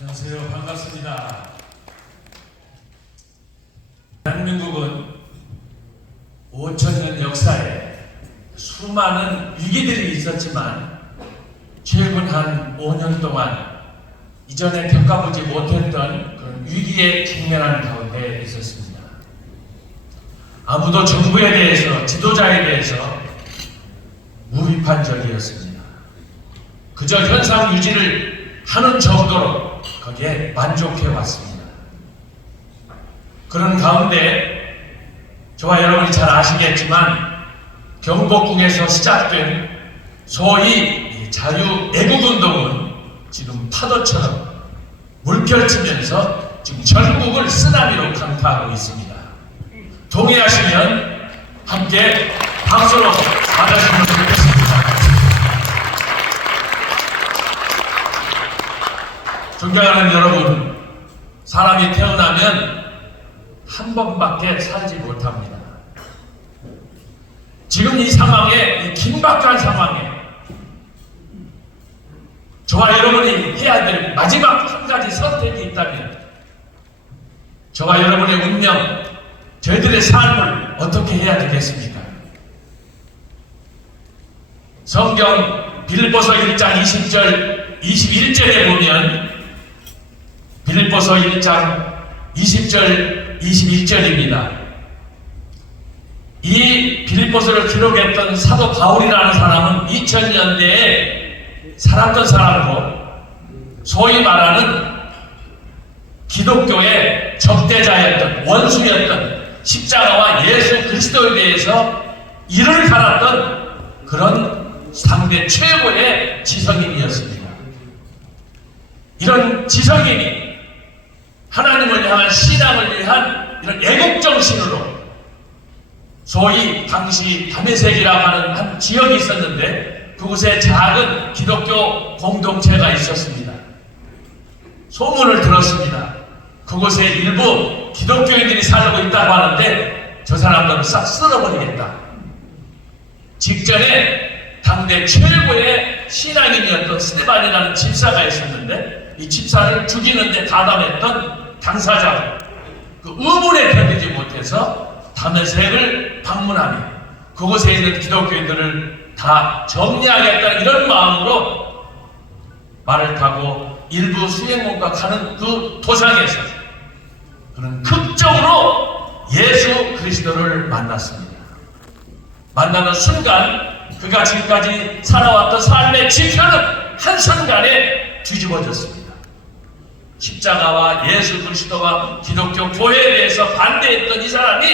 안녕하세요. 반갑습니다. 대한민국은 5천년 역사에 수많은 위기들이 있었지만 최근 한 5년 동안 이전에 겪어보지 못했던 그런 위기에 직면하는 가운데 있었습니다. 아무도 정부에 대해서, 지도자에 대해서 무비판적이었습니다. 그저 현상 유지를 하는 정도로 거기에 만족해 왔습니다. 그런 가운데 저와 여러분이 잘 아시겠지만 경복궁에서 시작된 소위 자유애국운동은 지금 파도처럼 물결치면서 지금 전국을 쓰나미로 강타하고 있습니다. 동의하시면 함께 박수로 맞아주시면 좋겠습니다. 존경하는 여러분, 사람이 태어나면 한 번밖에 살지 못합니다. 지금 이 상황에, 이 긴박한 상황에 저와 여러분이 해야 될 마지막 한 가지 선택이 있다면 저와 여러분의 운명, 저희들의 삶을 어떻게 해야 되겠습니까? 성경 빌립보서 1장 20절, 21절에 보면 빌립보서 1장 20절, 21절입니다. 이 빌립보서를 기록했던 사도 바울이라는 사람은 2000년대에 살았던 사람으로 소위 말하는 기독교의 적대자였던, 원수였던, 십자가와 예수 그리스도에 대해서 이를 갈았던 그런 상대 최고의 지성인이었습니다. 이런 지성인이 하나님을 향한 신앙을 위한 이런 애국정신으로 소위 당시 다메섹이라고 하는 한 지역이 있었는데 그곳에 작은 기독교 공동체가 있었습니다. 소문을 들었습니다. 그곳에 일부 기독교인들이 살고 있다고 하는데 저 사람들은 싹 쓸어버리겠다. 직전에 당대 최고의 신앙인이었던 스데반이라는 집사가 있었는데 이 집사를 죽이는데 가담했던 당사자, 그 의문에 견디지 못해서 다메섹을 방문하며 그곳에 있는 기독교인들을 다 정리하겠다 이런 마음으로 말을 타고 일부 수행원과 가는 그 도상에서 그는 극적으로 예수 그리스도를 만났습니다. 만나는 순간 그가 지금까지 살아왔던 삶의 지표는 한순간에 뒤집어졌습니다. 십자가와 예수 그리스도와 기독교 교회에 대해서 반대했던 이 사람이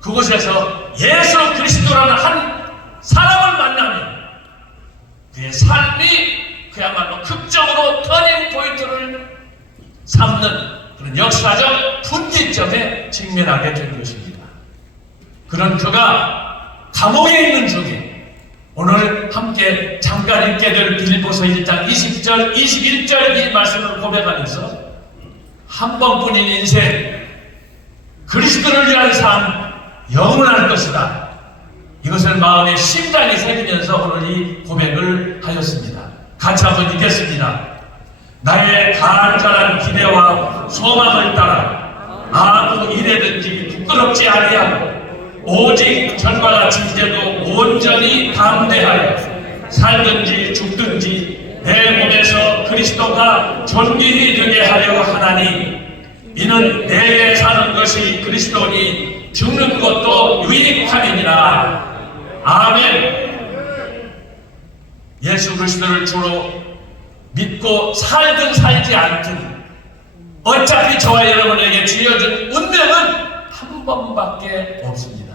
그곳에서 예수 그리스도라는 한 사람을 만나면 그의 삶이 그야말로 극적으로 터닝 포인트를 삼는 그런 역사적 분기점에 직면하게 된 것입니다. 그런 그가 감옥에 있는 중에 오늘 함께 잠깐 읽게 될 빌립보서 1장 20절, 21절 이 말씀을 고백하면서 한 번뿐인 인생, 그리스도를 위한 삶, 영원할 것이다. 이것을 마음에 심장이 새기면서 오늘 이 고백을 하였습니다. 같이 한번 읽겠습니다. 나의 간절한 기대와 소망을 따라 아무 일에든지 부끄럽지 아니하고 오직 전과 같이 이제도 온전히 담대하여 살든지 죽든지 내 몸에서 그리스도가 존귀히 되게 하려 하나니 이는 내게 사는 것이 그리스도니 죽는 것도 유익함이니라. 아멘. 예수 그리스도를 주로 믿고 살든 살지 않든 어차피 저와 여러분에게 주어진 운명은 한 번밖에 없습니다.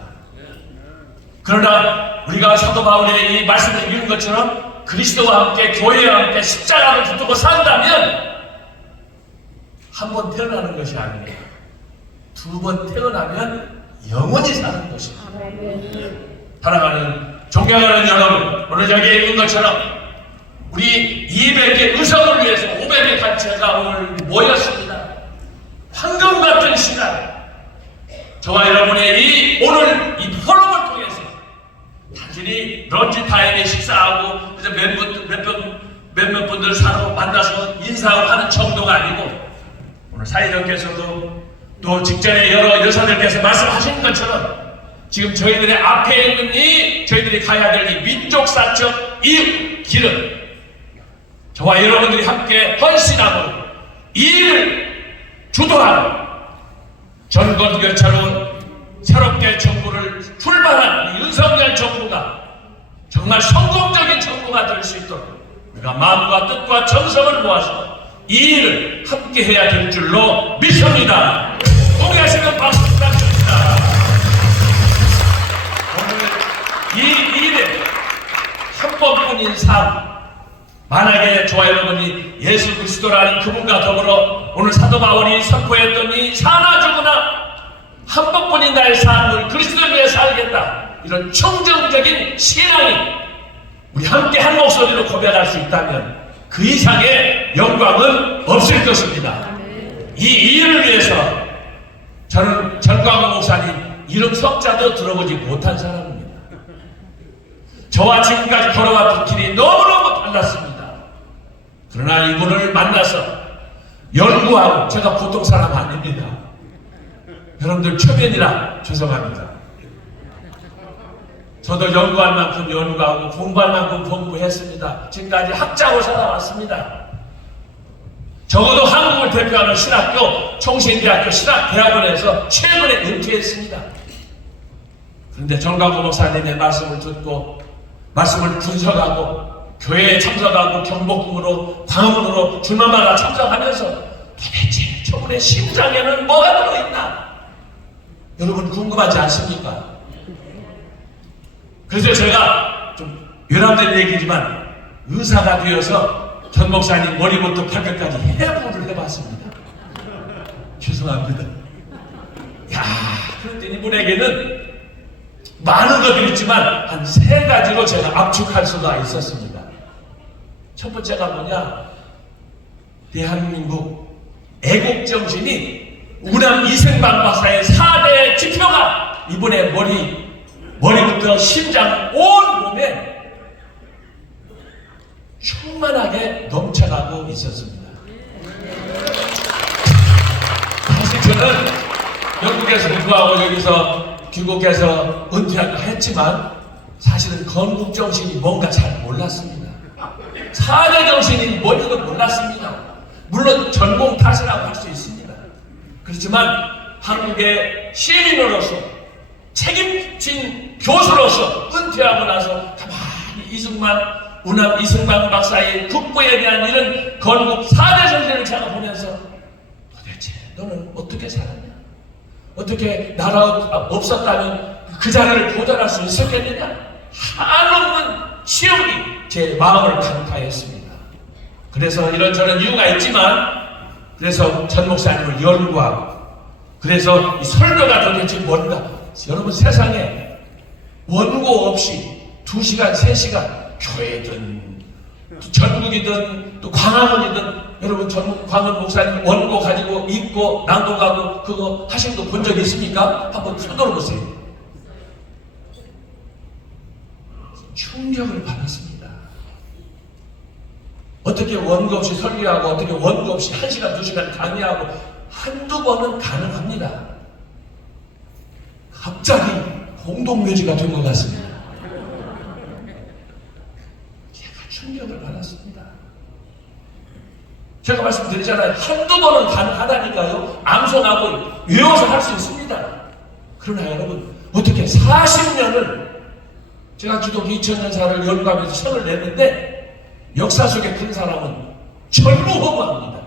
그러나 우리가 사도 바울의 이 말씀을 읽은 것처럼 그리스도와 함께 교회와 함께 십자가를 붙들고 산다면 한 번 태어나는 것이 아닙니다. 두 번 태어나면 영원히 사는 것입니다. 사랑하는 존경하는 여러분, 오늘 여기에 있는 것처럼 우리 200의 의석을 위해서 500의 단체가 오늘 모였습니다. 황금 같은 시간, 저와 여러분의 이 오늘 이 포럼을 통해서 단순히 런치 타임에 식사하고 그래서 몇 분 몇몇 분들 사러 만나서 인사하고 하는 정도가 아니고, 오늘 사회자께서도 또 직전에 여러 여사들께서 말씀하신 것처럼 지금 저희들의 앞에 있는 저희들이 가야 될 이 민족사적 이 길은 저와 여러분들이 함께 헌신하고 이 일을 주도하는 전권교차로 새롭게 정부를 출발한 윤석열 정부가 정말 성공적인 정부가 될 수 있도록 우리가 마음과 뜻과 정성을 모아서 이 일을 함께 해야 될 줄로 믿습니다. 동의하시면 박수 부탁드립니다. 오늘 이 일에 한 번뿐인 삶, 만약에 저와 여러분이 예수 그리스도라는 그분과 더불어 오늘 사도 바울이 선포했던 이 사나 죽으나 한 번뿐인 나의 삶을 그리스도를 위해 살겠다, 이런 청정적인 신앙이 우리 함께 한 목소리로 고백할 수 있다면 그 이상의 영광은 없을 것입니다. 이 일을 위해서 저는 전광훈 목사님 이름 석자도 들어보지 못한 사람입니다. 저와 지금까지 걸어왔던 길이 너무너무 달랐습니다. 그러나 이분을 만나서 연구하고, 제가 보통 사람 아닙니다. 여러분들 초면이라 죄송합니다. 저도 연구할 만큼 연구하고 공부할 만큼 공부했습니다. 지금까지 학자로 살아왔습니다. 적어도 한국을 대표하는 신학교, 총신대학교 신학대학원에서 최근에 은퇴했습니다. 그런데 전광훈 목사님의 말씀을 듣고 말씀을 분석하고 교회에 참석하고 경복궁으로 광화문으로 줄마마다 참석하면서 도대체 저분의 심장에는 뭐가 들어있나? 여러분 궁금하지 않습니까? 그래서 제가 좀 외람된 얘기지만 의사가 되어서 전 목사님 머리부터 발끝까지 해부를 해봤습니다. 죄송합니다. 야, 그런데 이분에게는 많은 것들이 있지만 한 3가지로 제가 압축할 수가 있었습니다. 첫 번째가 뭐냐? 대한민국 애국정신이 우남 이승만 박사의 4대 지표가 이분의 머리부터 심장 온 몸에 충만하게 넘쳐가고 있었습니다. 사실 저는 영국에서 공부하고 여기서 귀국해서 은퇴하고 했지만 사실은 건국정신이 뭔가 잘 몰랐습니다. 4대 정신이 뭔지도 몰랐습니다. 물론 전공 탓이라고 할 수 있습니다. 그렇지만 한국의 시민으로서 책임진 교수로서 은퇴하고 나서 가만히 우남 이승만 박사의 국부에 대한 이런 건국 4대 정신을 제가 보면서 도대체 너는 어떻게 살았냐? 어떻게 나라가 없었다면 그 자리를 보존할 수 있었겠느냐? 한없는 치욕이 제 마음을 강타했습니다. 그래서 이런저런 이유가 있지만 그래서 전 목사님을 연구하고 그래서 이 설교가 도대체 뭔가, 여러분 세상에 원고 없이 2시간, 3시간 교회든 전국이든 또 광화문이든 여러분 광화문 목사님 원고 가지고 읽고 낭독하고 그거 하신 거 본 적 있습니까? 한번 쳐들어 보세요. 충격을 받았습니다. 어떻게 원고 없이 설교하고 어떻게 원고 없이 1시간, 2시간 강의하고 한두 번은 가능합니다. 갑자기 공동묘지가 된 것 같습니다. 제가 충격을 받았습니다. 제가 말씀드리잖아요. 한두 번은 가능하다니까요. 암송하고 외워서 할 수 있습니다. 그러나 여러분 어떻게 40년을 제가 기독 2000년사를 연구하면서 책을 냈는데 역사 속에 큰 사람은 전무후무합니다.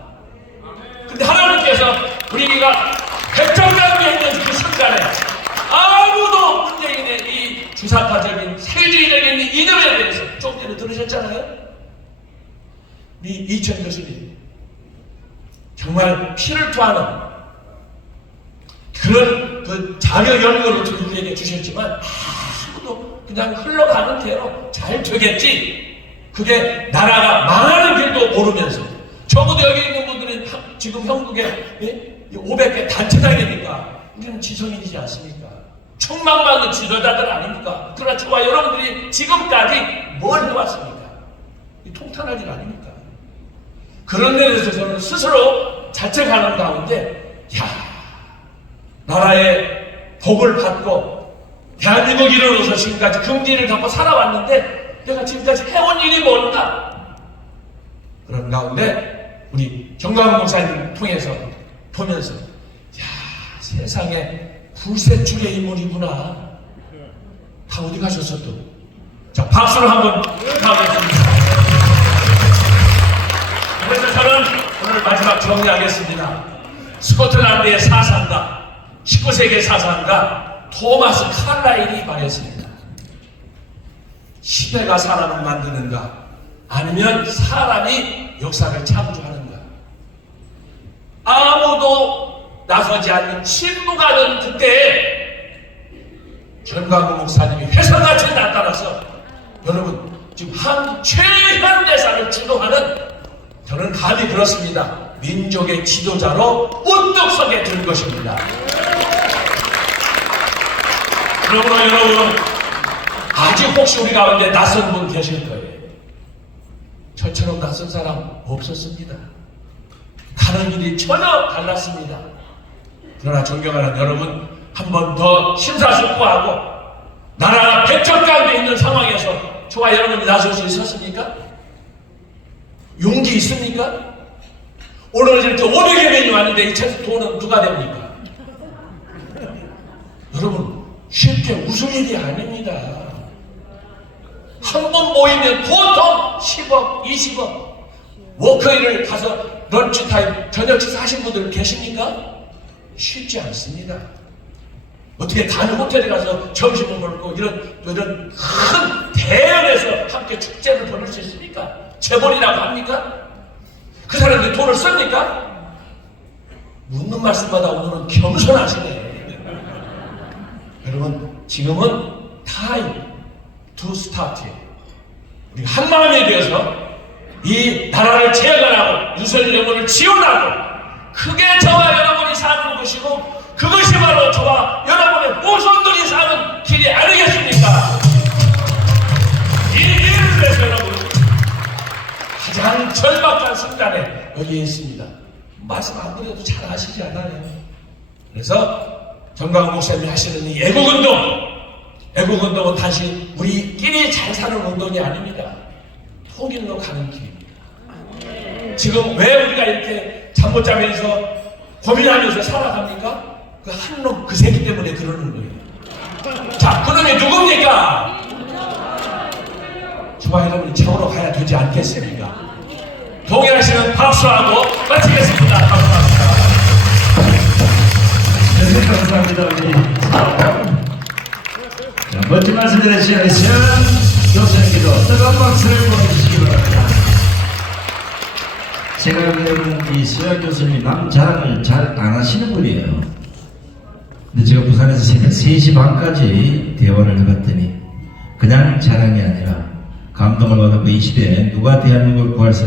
근데 하나님께서 우리가 백정장비했는 그 순간에 아무도 문재인의 이 주사파적인 세계주의적인 이념에 대해서 좀 전에 들으셨잖아요. 이 이천 교수님 정말 피를 토하는 그런 그 자료 연구를 우리에게 주셨지만 아무도 그냥 흘러가는 대로 잘 되겠지. 그게 나라가 망하는 길도 모르면서 적어도 여기 있는 분들은 지금 형국에 500개 단체장이니까 우리는 지성인이지 않습니까? 충망받는 지도자들 아닙니까? 그러나 저와 여러분들이 지금까지 뭘 해왔습니까? 이 통탄할 일 아닙니까? 그런 데 대해서 저는 스스로 자책하는 가운데 나라의 복을 받고 대한민국 이르러서 지금까지 긍지를 잡고 살아왔는데 내가 지금까지 해온 일이 뭘까? 그런 가운데 우리 정광훈 목사님 통해서 보면서 세상에 불세출의 인물이구나. 다 어디 가셨어 또? 자, 박수를 한번 하겠습니다. 그래서 저는 오늘 마지막 정리하겠습니다. 스코틀랜드의 사상가, 19세기 사상가 토마스 칼라일이 말했습니다. 시대가 사람을 만드는가, 아니면 사람이 역사를 창조하는가. 아무도 나서지 않는 침묵하던 그때에 정광훈 목사님이 회사같이 나타나서 여러분 지금 한 최현대사를 주도하는, 저는 감히 그렇습니다, 민족의 지도자로 우뚝 서게 될 것입니다. 그러므로 여러분, 아직 혹시 우리 가운데 낯선 분 계실 거예요. 저처럼 낯선 사람 없었습니다. 가는 길이 전혀 달랐습니다. 그러나 존경하는 여러분, 한 번 더 심사숙고하고 나라가 백척가운데 있는 상황에서 저와 여러분이 나설 수 있었습니까? 용기 있습니까? 오늘 이렇게 500여 명이 왔는데 이 채소 돈은 누가 됩니까? 여러분, 쉽게 웃을 일이 아닙니다. 한 번 모이면 보통 10억, 20억. 워커힐을 가서 런치타임, 저녁 식사하신 분들 계십니까? 쉽지 않습니다. 어떻게 다른 호텔에 가서 점심을 먹고 이런 큰 대연에서 함께 축제를 벌일 수 있습니까? 재벌이라고 합니까? 그 사람들이 돈을 씁니까? 묻는 말씀마다 오늘은 겸손하시네. 여러분, 지금은 time to start. 우리 한마음이 되어서 이 나라를 재건하고 유설 영혼을 지원하고, 그게 저와 여러분이 사는 것이고, 그것이 바로 저와 여러분의 후손들이 사는 길이 아니겠습니까? 이 일을 위해서 여러분, 가장 절박한 순간에 여기에 있습니다. 말씀 안 드려도 잘 아시지 않아요? 그래서 정광훈 목사님이 하시는 이 애국운동은 다시 우리끼리 잘 사는 운동이 아닙니다. 통일로 가는 길입니다. 지금 왜 우리가 이렇게 잠 못 자면서 고민하면서 살아갑니까? 그 한 놈, 그 새끼 때문에 그러는 거예요. 자, 그 놈이 누굽니까? 저와 여러분이 채우러 가야 되지 않겠습니까? 동의하시면 박수하고 마치겠습니다. 감사합니다. 네, 감사합니다. 우리 멋진 말씀 들으시는 시원 교수님께도 뜨거운 박수를 보내주시기 바랍니다. 제가 여러분, 이 시원 교수님이 남 자랑을 잘 안 하시는 분이에요. 근데 제가 부산에서 새벽 3시 반까지 대화를 해봤더니 그냥 자랑이 아니라 감동을 받았고, 이 시대에 누가 대한민국을 구할 수